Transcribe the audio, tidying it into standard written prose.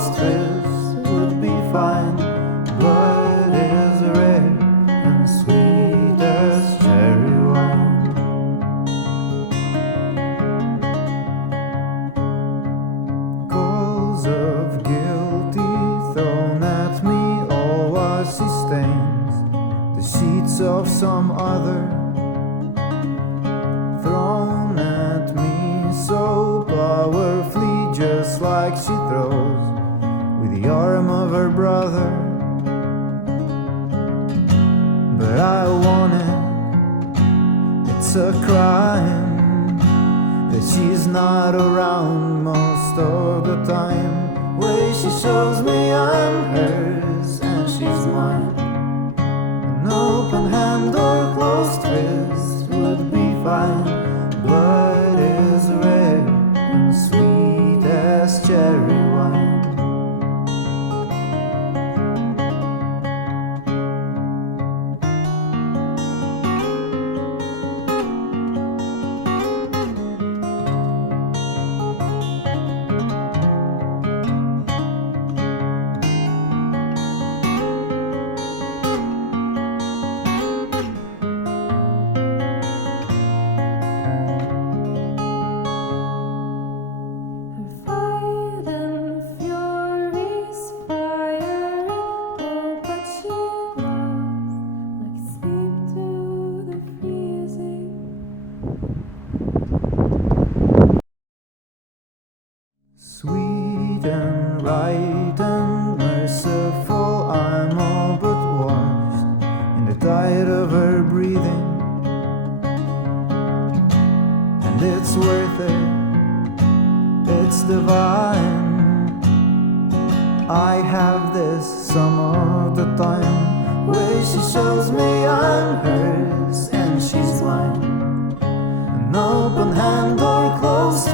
close twist would be fine. Blood is red and sweet as cherry wine. Calls of guilty thrown at me, all washi stains, the sheets of some other thrown at me so powerfully, just like she throws with the arm of her brother. But I want it, it's a crime that she's not around most of the time. Way she shows me I'm hers and she's mine. An open hand or closed fist would be fine. Blood is red and sweet as cherry wine. Sweet and right and merciful, I'm all but washed in the tide of her breathing, and it's worth it, it's divine. I have this some of the time, where she shows me I'm hers and she's mine. An open hand or closed